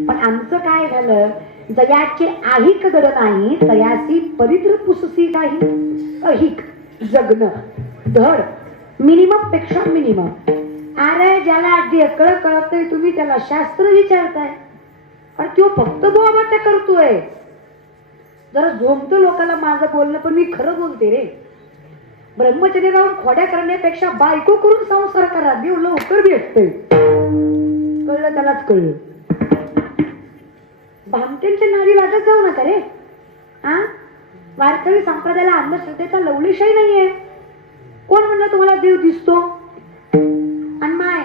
पण आमचं काय झालं जयाचे आहिक गड नाही तयासी परित्र पुससी काही अहिक जगण धड मिनिममपेक्षा मिनिमम. अरे ज्याला अगदी अकळ कळतय तुम्ही त्याला शास्त्र विचारताय. पण तो फक्त बोबाटा करतोय. जरा झोमतं लोकांना माझं बोलणं पण मी खरं बोलते रे. ब्रह्मचर्य राहून खोड्या करण्यापेक्षा बायको करून संसार करा देव लवकर भेटतोय. कळलं त्यालाच कळलं. भामटेंच्या नादी वाटत जाऊ नका रे. हा वारकरी संप्रदायाला अंधश्रद्धेचा लवलेशही नाहीये. कोण म्हणलं तुम्हाला देव दिसतो? आणि माय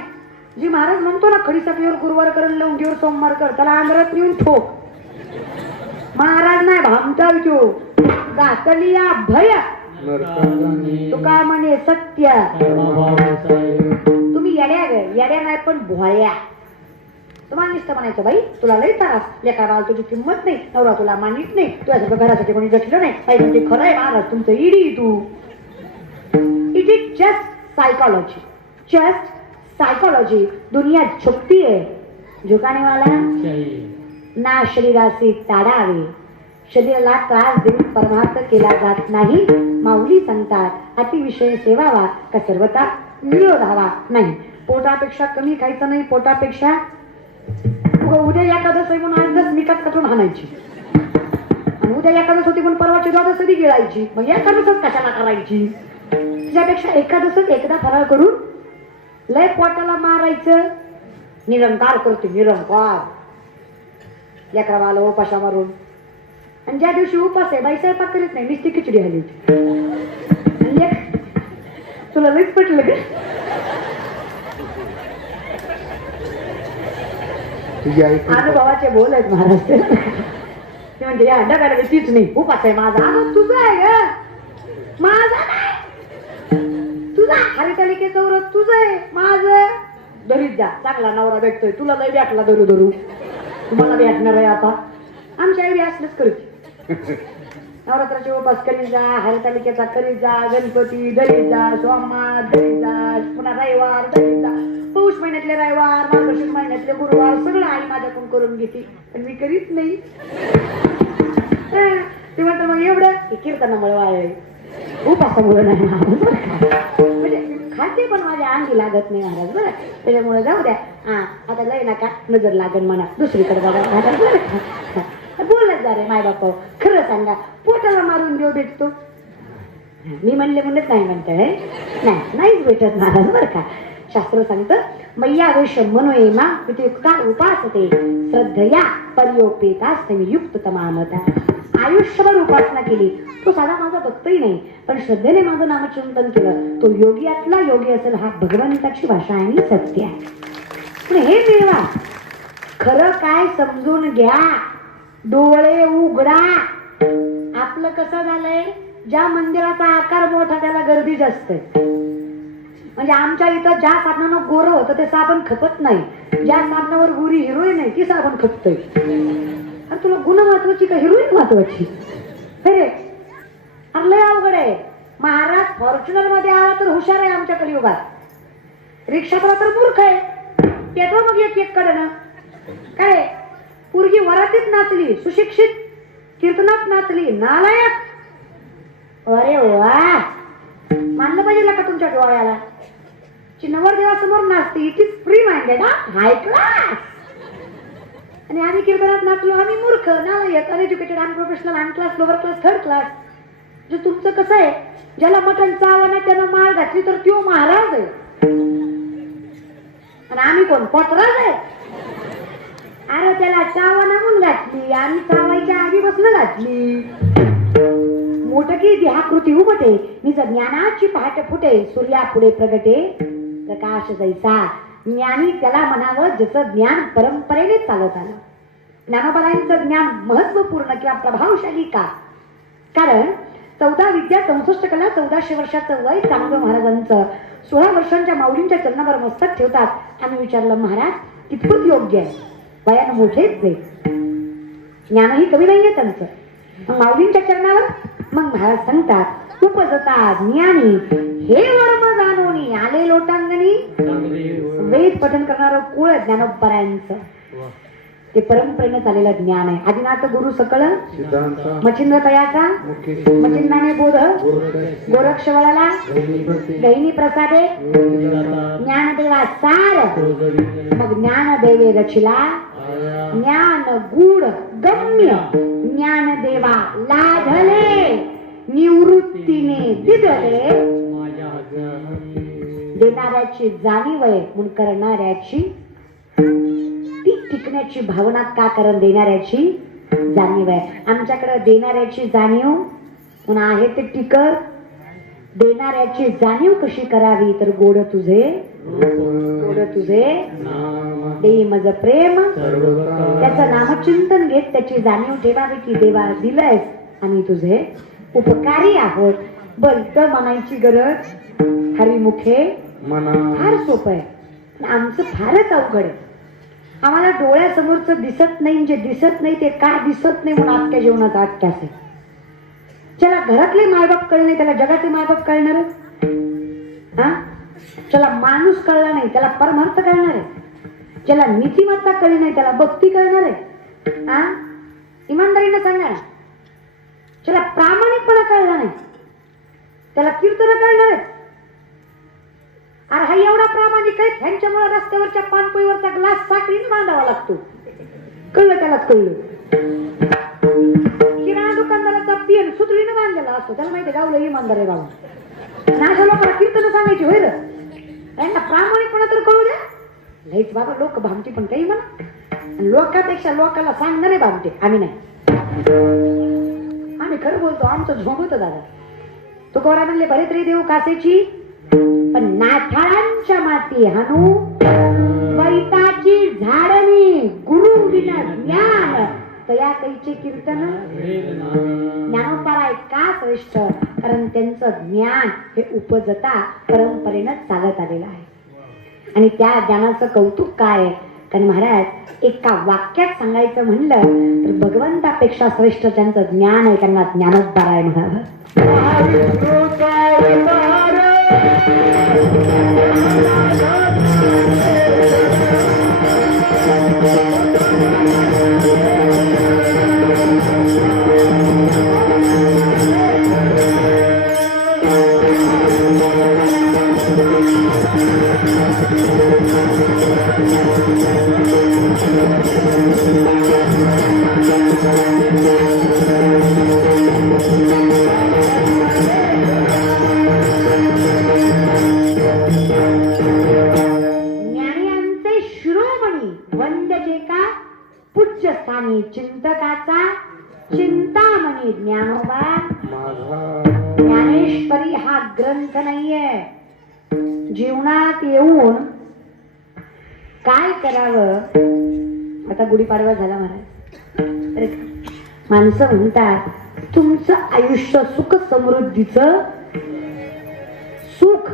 जी महाराज म्हणतो ना खडीसाठीवर गुरुवार करून लवंगीवर सोमवार कर त्याला आंध्रात येऊन ठोक महाराज नाही भामटा विचो गातलिया भय. तुका म्हणे सत्य. तुम्ही येड्या ग येड्या नाही पण भोळ्या. तुम्हाला नुसतं म्हणायचं बाई तुला लई त्रास. लेका बाळ तुझी किंमत नाही नवरा तुला मानित नाही. तुझ्यासारखं घरासाठी कोणी जटलं नाही. बाई म्हणजे खरं आहे महाराज. तुमचं इडी तू. It is just psychology just psychology दुनिया झुकती आहे. झुकाने वाला ना शरीराशी ताडावे. शरीराला त्रास देऊन परमार्थ केला जात नाही. माऊली सांगतात अतिविषय सेवावा का सर्वता विरोधावा नाही पोटापेक्षा कमी खायचं नाही पोटापेक्षा उद्या एखादं आहे म्हणून आज दस मिकात कटून आणायची. आणि उद्या एकादस होती म्हणून परवाची द्वादस कधी गिळायची. मग एखादसच कशाला करायची? त्यापेक्षा एखादसच एकदा फराळ करून लय पोटाला मारायचं. निरंकार करतो निरंकार. लेकरावाला उपाशा मारून. आणि ज्या दिवशी उपास आहे बाई स्वयंपाक करीत नाही नुसती खिचडी हली होती. तुला लईच पटलं का? तुझी आई अनुभवाचे बोल आहेत महाराज. ते म्हणजे या डगाडे तीच नाही. उपास आहे माझा. अगं तुझा आहे ग. माझा नाही. तुझा हरितालिकेचं व्रत तुझं आहे. माझं. धरीत जा. चांगला नवरा भेटतोय. तुला लय भेटला धरू धरू. तुम्हाला भेटणार आहे आता. आमच्या आई असलंच करते नवरात्राचे उपास करीत जा हरितालिकेचा करीत जा गणपती दरीत जा सोमवार दरीत जा पुन्हा रविवार दरीत जा. पौष महिन्यातले रविवार मार्गशीर्ष महिन्यातले गुरुवार सगळं आई माझ्याकडून करून घेते. पण मी करीत नाही. ते म्हणतात मग एवढं? कीर्तनामुळे वाय उपासामुळे नाही म्हणजे खाते पण माझ्या अंगी लागत नाही महाराज बरं त्याच्यामुळे जाऊ द्या. हा आता लय नका नजर लागेल म्हणा. दुसरीकडे बघा महाराज बरं का? बोलत माय बाप खरं सांगा पोटाला मारून देव भेटतो? मी म्हणले म्हणत नाही म्हणतंय नाही नाहीच भेटत महाराज बरं का? शास्त्र सांगतं मय्यावेश मनोयमा युक्ता उपासते श्रद्धया पर्योपेता युक्त तमामता आयुष्यभर उपासना केली. तो साधा माझा भक्तही नाही पण श्रद्धेने माझं नामचिंतन केलं. तो योगियातला योगी असेल हा भगवंताची भाषा आणि सत्य आहे. पण हे मिळवा. खरं काय समजून घ्या. डोळे उघडा. आपलं कसं झालंय? ज्या मंदिराचा आकार मोठा त्याला गर्दी जास्त आहे म्हणजे आमच्या इथं ज्या साबणानं गोरं होतं ते साबण खपत नाही. ज्या साबणावर गोरी हिरोईन आहे ती साबण खपतोय. अरे तुला गुण महत्वाची का? हिरोईन महत्वाची. हे अरे लय अवघड आहे. महाराज फॉर्च्युनरमध्ये आला तर हुशार आहे आमच्या कलियुगात. रिक्षातला तर मूर्ख आहे. पेटवा मग एक एक कडे ना काय? पूर्वी वरातीत नाचली सुशिक्षित कीर्तनात नाचली नालायक. अरे वा! मानलं पाहिजे का तुमच्या डोळ्याला? ची नवरदेवासमोर नाचते it is free minded high class आणि आम्ही कीर्तनात नाचलो आम्ही मूर्ख नालायक uneducated unprofessional unclass lower class third class जे तुमचं कसं आहे ज्याला मटण चावना त्यानं माळ घातली तर त्यो महाराज आहे. आणि आम्ही कोण? पोतराज आहे? अरे त्याला चावना म्हणून घातली आणि चावायच्या आधीपासून घातली. मोठकी देहाकृती उमटे निज ज्ञानाची पहाट फुटे सूर्या पुढे प्रगटे. प्रकाश जैसा ज्ञानी त्याला म्हणावं ज्याचं ज्ञान परंपरेने चालत आलं. ज्ञानोबाईंचं ज्ञान महत्त्वपूर्ण किंवा प्रभावशाली का? कारण चौदा विद्या चौसष्ट कला चौदाशे वर्षाचं वय चांगलं महाराजांचं. सोळा वर्षांच्या माऊलींच्या चरणावर मस्तक ठेवतात. आम्ही विचारलं महाराज कितपत योग्य आहे? वयानं मोठेच आहे ज्ञानही कमी नाहीये त्यांचं. मग माऊलींच्या चरणावर? मग महाराज सांगतात उपजता ज्ञानी हे वर्म जाणोनी आले लोटांगणी. वेद पठन करणारं कुळ ज्ञानोबरायांचं ते परंपरेनं चाललेलं ज्ञान आहे. आदिनाथ गुरु सकळ मच्छिंद्र तयाचा मुख्य मच्छिंद्राने बोध गोरक्षवळाला गहिनी प्रसादे ज्ञानदेवा सार मग ज्ञानदेवे रचिला ज्ञान गुड गम्य ज्ञानदेवा लाधले निवृत्तीने दिदले. देणाऱ्याची जाणीव आहे म्हणून करणाऱ्याची ती टिकण्याची भावना का कारण देणाऱ्याची जाणीव आहे. आमच्याकडे देणाऱ्याची जाणीव पण आहे ते टिकर? देणाऱ्याची जाणीव कशी करावी? तर गोड तुझे गोड तुझे देई मज प्रेम. त्याचं नामचिंतन घेत त्याची जाणीव ठेवावी की देवा दिलंयस आणि तुझे उपकारी आहोत. बलत म्हणायची गरज हरिमुखे फार सोपं आहे. आमचं फारच अवघड आहे. आम्हाला डोळ्यासमोरचं दिसत नाही जे दिसत नाही ते का दिसत नाही म्हणून आजच्या जीवनाचा अट्टास आहे. चला घरातले मायबाप कळले नाही त्याला जगाचे मायबाप कळणार? आहे? हा? चला माणूस कळला नाही त्याला परमार्थ कळणार आहे. ज्याला नीतिमत्ता कळली नाही त्याला भक्ती कळणार आहे. हा इमानदारीनं सांगा ना. ज्याला प्रामाणिकपणा कळला नाही त्याला कीर्तन कळणार आहे अरे हा एवढा प्रामाणिक आहे त्यांच्यामुळे रस्त्यावरच्या पानपोईवरचा ग्लास साखळीने बांधावा लागतो. कळलं त्यालाच कळलं. किराणा दुकानदाराचा पियन सुतळीनं बांधलेला असतो. त्याला माहिती गावलं इमानदार आहे बाबा. आणि अशा लोकांना कीर्तन सांगायची होय रे. यांना प्रामाणिकपणा तर कळू द्या. लईच बाबा लोक भामटी पण काही म्हणा. लोकापेक्षा लोकाला सांगणारे सांगणार आहे भामटे आम्ही नाही. आम्ही खरं बोलतो आमचं झोंब होतं दादा. तू कोरा म्हणले तरी देऊ कासेची? पण नाठाळांच्या माती हानू वैताची झाडणी गुरु विना ज्ञान तया कैचे कीर्तन. ज्ञानोपाराय का श्रेष्ठ कारण त्यांचं ज्ञान हे उपजता परंपरेनं चालत आलेलं आहे. आणि त्या ज्ञानाचं कौतुक काय कारण महाराज एका वाक्यात सांगायचं म्हणलं तर भगवंतापेक्षा श्रेष्ठ त्यांचं ज्ञान आहे त्यांना ज्ञानोपाराय म्हणावं Thank you. काय करावं? आता गुढीपाडवा झाला महाराज. अरे माणसं म्हणतात तुमचं आयुष्य सुख समृद्धीचं सुख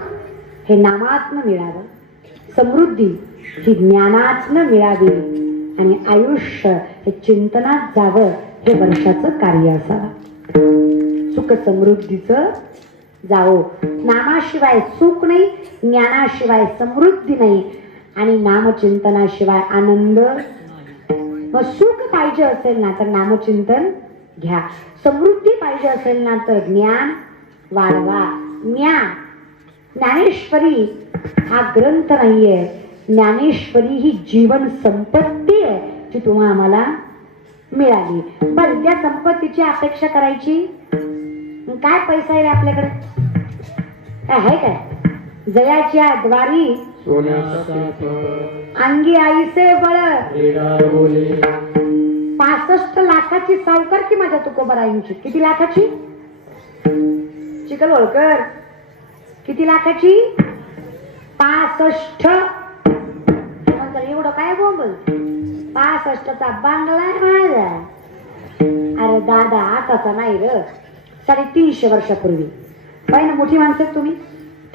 हे नामातनं मिळावं. समृद्धी ही ज्ञानातनं मिळावी आणि आयुष्य हे चिंतनात जावं हे वर्षाचं कार्य असावं. सुख समृद्धीचं जावो. नामाशिवाय सुख नाही ज्ञानाशिवाय समृद्धी नाही. आणि नामचिंतनाशिवाय आनंद मग सुख पाहिजे असेल ना तर नामचिंतन घ्या. समृद्धी पाहिजे असेल ना तर ज्ञान वाढवा. ज्ञान. ज्ञानेश्वरी हा ग्रंथ नाहीये. ज्ञानेश्वरी ही जीवन संपत्ती आहे जी तुम्हा आम्हाला मिळाली. बरं त्या संपत्तीची अपेक्षा करायची? काय पैसा आहे रे आपल्याकडे? काय आहे काय? जयाच्या द्वारी अंगी आईचे बळ. बोले. पासष्ट लाखाची सावकार की माझ्या तुकोबराईंची किती लाखाची? चिकल होळकर. किती लाखाची? पासष्ट. एवढं काय बोंबल? पासष्टचा बांगला आहे माझा. अरे दादा आताचा नाही र. साडेतीनशे वर्षापूर्वी. पाहिजे मोठी माणसं तुम्ही?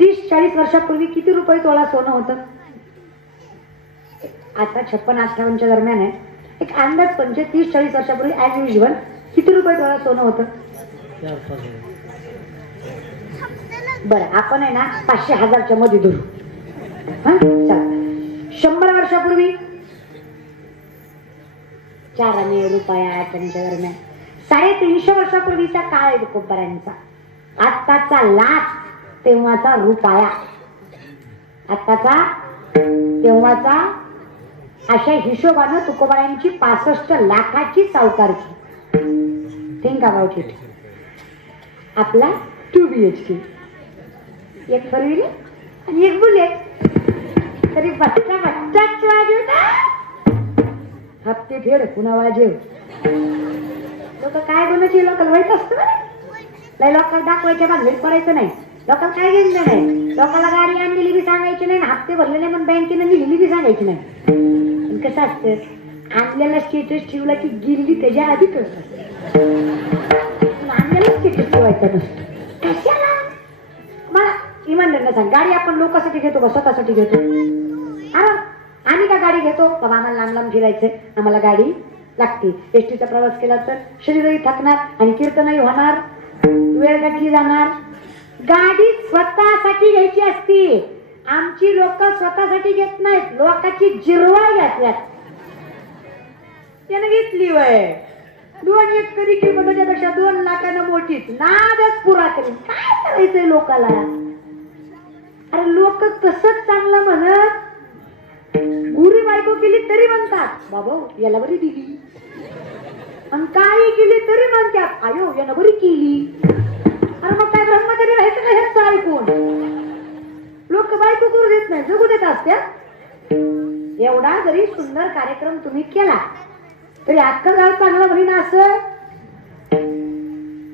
तीस चाळीस वर्षापूर्वी किती रुपये तोळा सोनं होतं? आता छप्पन अठ्ठावन्नच्या दरम्यान आहे. एक अंदाज पंचे तीस चाळीस वर्षापूर्वी ॲज युजल किती रुपये तोळा सोनं होतं? बरं आपण आहे ना पाचशे हजारच्या मध्ये धरू. हा? शंभर वर्षापूर्वी? चार आणि रुपया आठ दरम्यान. साडेतीनशे वर्षापूर्वीचा काळ आहे कोपऱ्यांचा आत्ताचा लाख तेव्हाचा रुपाया. आत्ताचा तेव्हाचा अशा हिशोबानं तुकोबाळ्यांची पासष्ट लाखाची सावकारची थिंक अबाउट इट आपला टू बी एच के एक फोर व्हीलर आणि एक बुलेट. तरी बच्चा बच्चाच वाजवता हप्ते फेड पुन्हा वाजेव. लोक काय गुणाची लोकल माहीत असतं लय लोकांना दाखवायच्या भानगडीत पडायचं नाही. लोकांना काय घेणं नाही लोकांना गाडी आणलेली बी सांगायची नाही आणि हप्ते भरलेले पण बँकेनं दिलेली बी सांगायची नाही. कसं असतं? आणलेला स्टेटस ठेवला की गिरली त्याच्या आधी कळत. पण आणलेला स्टेटस ठेवायचा नसतो. कशाला? मला इमानदारीनं सांग. गाडी आपण लोकांसाठी घेतो का स्वतःसाठी घेतो? अरे आम्ही का गाडी घेतो? बाबा आम्हाला लांब लांब फिरायचं आम्हाला गाडी लागते. एसटीचा प्रवास केला तर शरीरही थकणार आणि कीर्तनही होणार. वेळ गाठली जाणार. गाडी स्वतःसाठी घ्यायची असती. आमची लोक स्वतःसाठी घेत नाहीत. लोकांची जिरवा घेतल्यात. त्यानं घेतली वय. दोन एक करी किंमत त्याच्यापेक्षा दोन लाखानं मोठीच नादच पुरा करीन काय करायचंय लोकाला? अरे लोक कसच चांगलं म्हणत? गुरी बायको केली तरी म्हणतात. बाबा याला बरी दिली. आणि काही केली तरी म्हणतात. आयो यानं बरी केली. अरे मग काय ब्रह्मचारी राहायचं का ह्याचं ऐकून? लोक बायको करू देत नाही जगू देत असत्या. एवढा जरी सुंदर कार्यक्रम तुम्ही केला तरी अख्खं गाव चांगलं म्हणीन असं.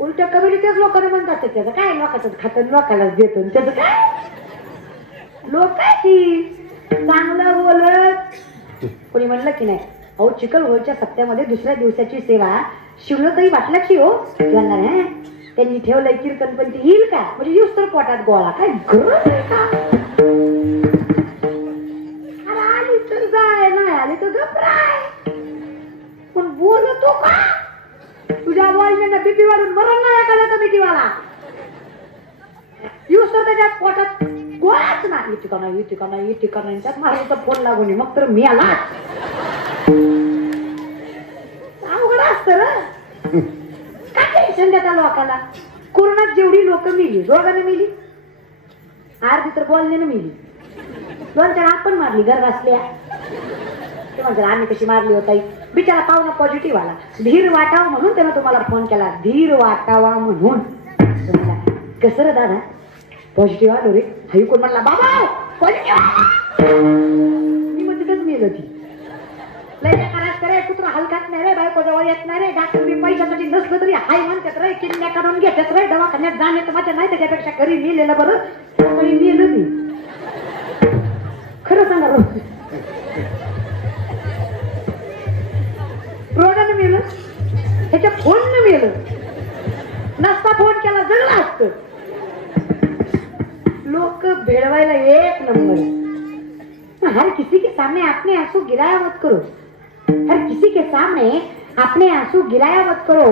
उलट कम्युनिटीच लोकांना म्हणतात त्याचं काय लोकांचं खातं? लोकांनाच देतो त्याचं काय? लोक चांगलं बोलत. कोणी म्हणलं की नाही अहो चिखल होळच्या सप्त्यामध्ये दुसऱ्या दिवसाची सेवा शिवलं वाटलाची हो म्हणणार हे? त्यांनी ठेवलंय कीर्तन पण ते येईल का? म्हणजे येऊस तर पोटात गोळा. काय अरे आली तर जाय नाही आली तर घबराय. पण बोलतो का? तुझ्या बोलण्यानं बीपी वाढून मरण नाही एखादा कमिटीवाला येऊस तर त्याच्या पोटात गोळाच ना येते का नाही येते का नाही येते का नाही. त्यात माझा फोन लागून मग तर मी आला. बापाला कोरोनात जेवढी लोक मिली रोगाने मिली. अर्धी तर बोलण्यानं मिली. दोन चार आपण मारली घर असल्या ते म्हणजे आम्ही कशी मारली होता बिचारा पाहुणा पॉझिटिव्ह आला. धीर वाटावा म्हणून त्यानं तुम्हाला फोन केला. धीर वाटावा म्हणून. कसं रे दादा? पॉझिटिव्ह आलो रे. हाई कोण म्हणला बाबा पॉझिटिव्ह मी म्हणजे तिथंच मेलं ती. लय रे कुत्र हलकात नाही रे बायको जवळ येत नाही रे डॉक्टर मी पैशासाठी नसलं तरी हाय म्हणतात रे किल्ल्या काढून घेतात रे दवाखान्यात जाणे तर माझ्या नाही त्याच्यापेक्षा घरी मेलेलं बरं. त्यामुळे मेलं मी खरं सांगा रो रोगानं मिळलं ह्याच्या फोननं मिळलं नसता फोन केला जगला असत. लोक भेड़वायला एक नंबर. हर किसी के सामने अपने आंसू गिराया मत करो. हर किसी के सामने अपने आंसू गिराया मत करो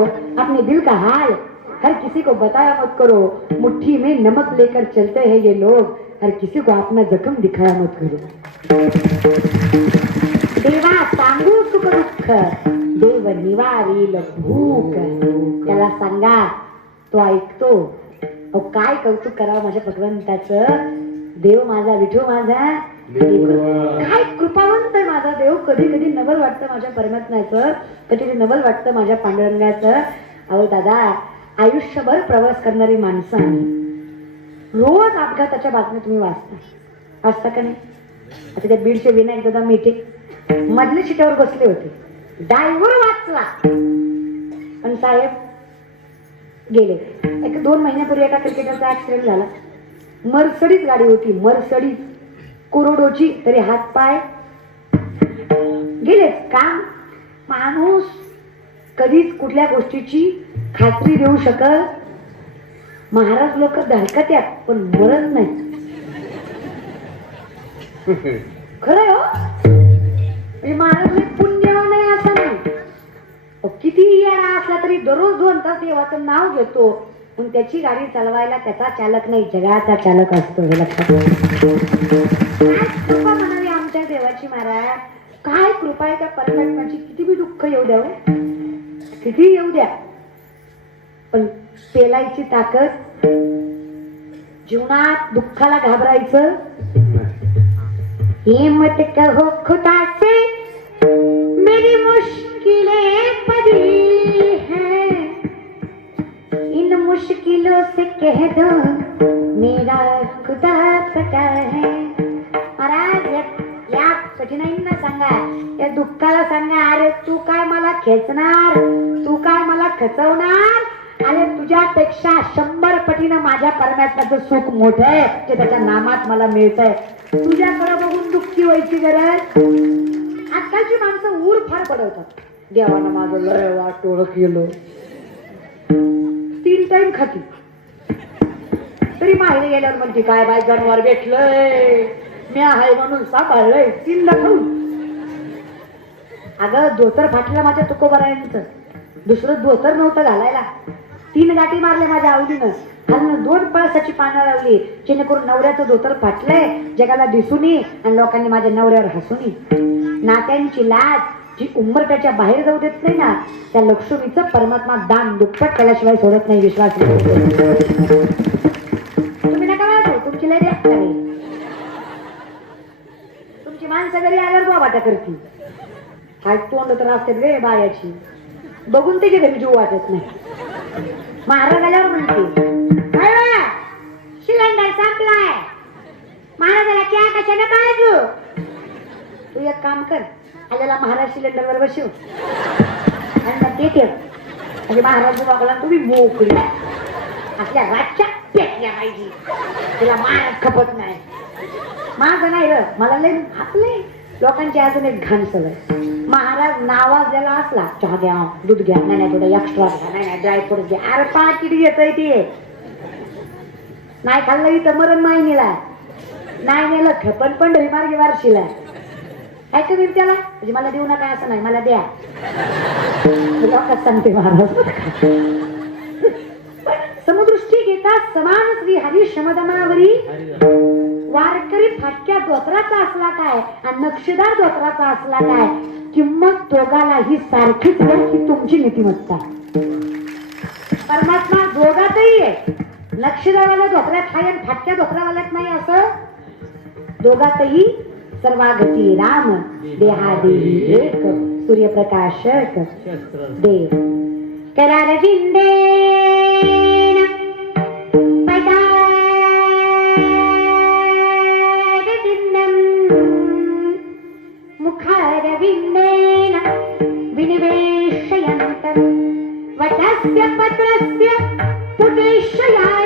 अपने दिल का हाल। हर किसी को बताया मत करो मुट्ठी में नमक लेकर चलते हैं ये लोग। हर किसी को अपना जख्म दिखाया मत करो। देवा सांगू सुख दुःख देव निवारील भूक त्याला सांगा तो ऐकतो अहो काय कौतुक करावं माझ्या भगवंताचं? देव माझा विठू माझा? काय कृपावंत माझा देव कधी कधी नवल वाटतं माझ्या परमात्म्याचं कधी कधी नवल वाटतं माझ्या पांडुरंगाचं. अहो दादा आयुष्यभर प्रवास करणारी माणसं आम्ही रोज अपघाताच्या बातम्या तुम्ही वाचता. वाचता का नाही? आता त्या बीडचे विनायक दादा मीटिंग मधल्या शिट्यावर बसले होते. डायव्हर वाचला. पण साहेब गेले. एक दोन महिन्यापूर्वी एका क्रिकेटरचा ॲक्सिडेंट झाला. मर्सडीच गाडी होती. मर्सडीज. कोरोडोची तरी हात पाय गेले का? माणूस कधीच कुठल्या गोष्टीची खात्री देऊ शकत महाराज लोक धडकत्यात पण मरत नाही. खरं हो? महाराज पुण्यवान आहे असं नाही. कितीही यारा असला तरी दररोज दोन तास देवाचं नाव घेतो. पण त्याची गाडी चालवायला त्याचा चालक नाही जगाचा चालक असतो हे लक्षात ठेवा. आमच्या देवाची महाराज? काय कृपा आहे त्या परमात्म्याची किती बी दुःख येऊ द्या हो. किती येऊ द्या. पण पेलायची ताकद जीवनात दुःखाला घाबरायचं? हिम्मत कहो खुदा से मेरी मुश्किलें पड़ी हैं। इन मुश्किलों से कह दो मेरा खुदा पता है। कठीणाईंना सांगा. या दुःखाला सांगा अरे तू काय मला खेचणार? तू काय मला खचवणार? अरे तुझ्यापेक्षा शंभर पटीनं माझ्या परमात्म्याचं सुख मोठं आहे ते त्याच्या नामात मला मिळतंय? तुझ्याकडे बघून दुःखी व्हायची गरज? आजकालची माणसं ऊर फार पडवतात. देवानं माझं लय वाटोळ केलं तीन टाइम खाती. तरी माहेरी गेल्यावर म्हणते काय बाय जनावर भेटलंय. म्या आहे म्हणून सांभाळलंय तीन लाखून अगं धोतर फाटलं माझ्या तुकोबरायांचं. दुसरं धोतर नव्हतं घालायला. तीन गाठी मारले माझ्या आवडीनं. खालनं दोन पळसाची पानं लावली. जेणेकरून नवऱ्याचं धोतर फाटलंय जगाला दिसून ये आणि लोकांनी माझ्या नवऱ्यावर हसून. ये नात्यांची लाज जी उंबरट्याच्या बाहेर जाऊ देत नाही ना त्या लक्ष्मीचं परमात्मा दान दुप्पट केल्याशिवाय सोडत नाही विश्वास तुम्ही नका वाटू तुमची लय माणसं घरी आल्यावर बाबाटा करती काय तोंड तर असते रे बायाची. बघून त्याच्या घरी जीव वाटत नाही. महाराज आल्यावर म्हणते सिलेंडर हो? संपलाय. महाराजाला क्या कशाने पाहिजे? तू एक काम कर आल्याला महाराज सिलेंडरवर बसव. आणि मग ते ठेव. म्हणजे महाराज बाबाला तुम्ही मोकळी. आपल्या रातच्या पेटल्या पाहिजे. तिला महाराज खपत नाही. माझं नाही र. मला लय आपले लोकांची अजून एक घाण सवय. महाराज नावाज नावाजलेला असला चहा घ्या दूध घ्या नाही नाही थोडं एक्स्ट्रा घ्या नाही नाही ड्रायफ्रूट घ्या. अरे पाकिट येतंय ते. नाही खाल्लं इथं मरण नाही नेला नाही नेलं खपन पण मार्गी वारशीला. काय तुम्ही त्याला? म्हणजे मला देऊ नका असं नाही मला द्या. लोकात सांगते महाराज. समदृष्टी घेता समान श्री हरी शमदमावरी वारकरी फाटक्या धोत्राचा असला काय? आणि नक्षीदार धोत्राचा असला काय? किंमत दोघालाही सारखीच आहे ही तुमची नीतिमत्ता. परमात्मा दोघातही आहे. नक्षीदारवाल्या धोत्रात आहे आणि फाटक्या धोत्रावाल्यात नाही असं? दोघातही सर्वागती राम देहादेवी एक सूर्यप्रकाशक देव. करारविंदेन पदारविन्दम् वटस्य पत्रस्य पुटेशयानम्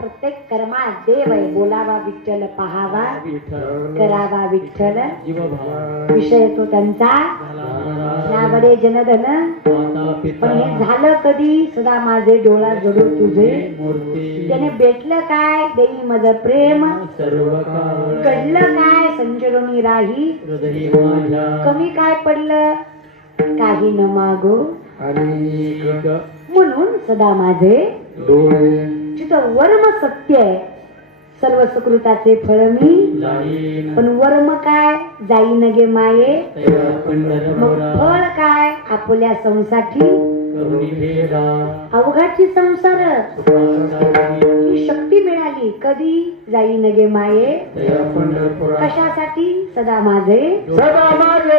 प्रत्येक कर्मात देव आहे. बोलावा विठ्ठल पहावा करावा विठ्ठल. विषय तो त्यांचा. यावडे जनधन. पण हे झालं कधी? सदा माझे डोळा जडू तुझे. त्याने भेटलं काय? देई मज प्रेम. घडलं काय? संजरोनी राही. कमी काय पडलं? काही न मागो. म्हणून सदा माझे डोळे जिथं वर्म सत्य आहे सर्व सुकृताचे फळ मी पण वर्म काय? जाई नगे माये. मग फळ काय? आपल्या संसाठी अवघाची संसार. ही शक्ती मिळाली. कधी? जाई नगे माये. कशासाठी? सदा माझे. सदा माझे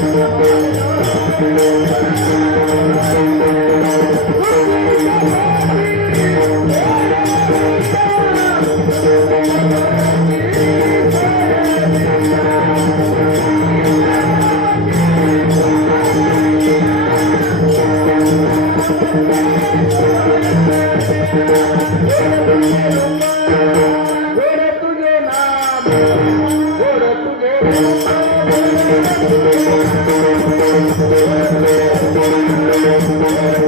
Thank you. आता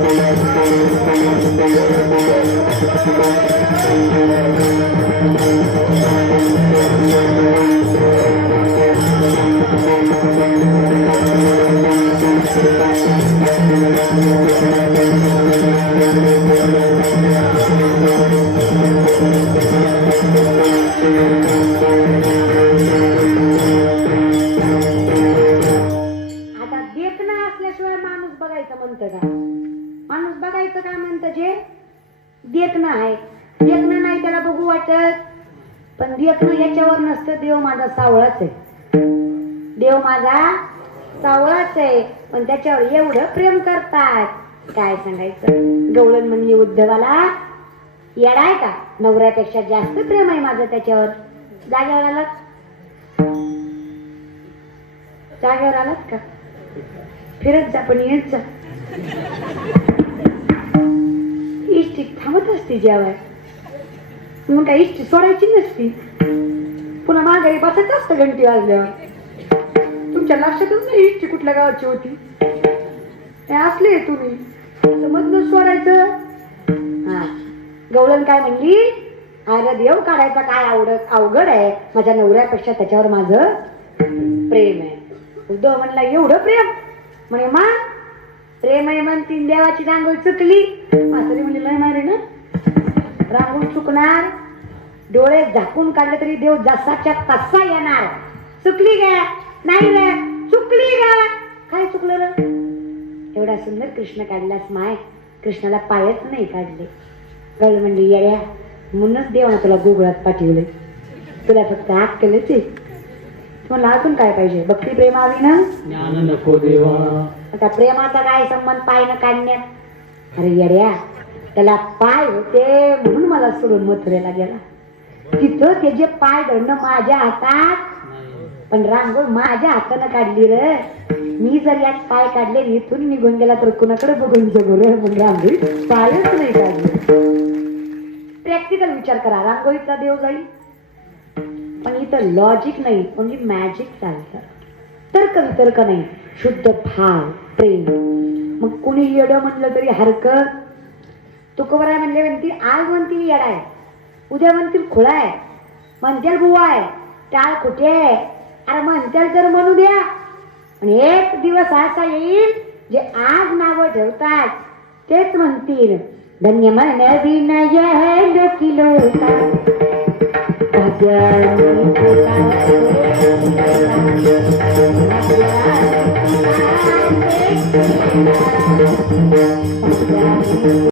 रत्न याच्यावर नसतं देव माझा सावळाच आहे. देव माझा सावळाच आहे. पण त्याच्यावर एवढं प्रेम करतात. काय सांगायचं? गवळण म्हणजे उद्धवाला येडाय का? नवऱ्यापेक्षा जास्त प्रेम आहे माझं त्याच्यावर. जागेवर आलात? जागेवर आलात का? फिरत जा पण येत जा. इष्टी थांबत असते जेवाय मग काय इष्टी सोडायची नसती. पुन्हा माघारी बसायचं असतं घंटी वाजल्यावर. तुमच्या लक्षातच नाही इष्टी कुठल्या गावाची होती. हे असले तुम्ही. समजलं सोडायचं. हा. गवळण काय म्हणली? अरे देव काढायचा काय आवडत अवघड आहे. माझ्या नवऱ्यापेक्षा त्याच्यावर माझं प्रेम आहे. उद्धव म्हणला एवढं प्रेम? म्हणे मा प्रेम आहे म्हणती देवाची रांगोळी चुकली. म्हातारी म्हणजे लय मारे ना चुकणार? डोळे झाकून काढले तरी देव जसाच्या तसा येणार. चुकली गे? नाही रे चुकली गे? काय चुकलं रे? एवढा सुंदर कृष्ण काढलास माय. कृष्णाला पायच नाही काढले. कळ म्हणजे येड्या म्हणूनच देवानं तुला गुगळात पाठवले तुला फक्त हात केलेच तुम्हाला अजून काय पाहिजे? भक्ती प्रेम हवी ना? ज्ञान नको देवा. आता प्रेमाचा काय संबंध? पाय न काढण्यात. अरे येड्या त्याला पाय होते म्हणून मला सोडून मथुरेला गेला. तिथं त्याचे पाय धरणं माझ्या हातात पण रांगोळ माझ्या हातानं काढली रे. मी जर यात पाय काढले इथून निघून गेला तर कुणाकडे बघून जगू पण रांगोळी पायच नाही काढले. प्रॅक्टिकल विचार करा रांगोळीचा देव जाईल. पण इथं लॉजिक नाही म्हणजे मॅजिक चालतं. तर्क वितर्क नाही शुद्ध भाव प्रेम. मग कुणी येडं म्हटलं तरी हरकत. तुकोबराय म्हणले म्हणती आज म्हणतील येडा आहे उद्या म्हणतील खुळा आहे म्हणतील बुवा आहे टाळ कुठे? आहे अरे म्हणतील तर म्हणू द्या. आणि एक दिवस असा येईल जे आज नावं ठेवतात. तेच म्हणतील धन्य मन विनय लोकी लोका.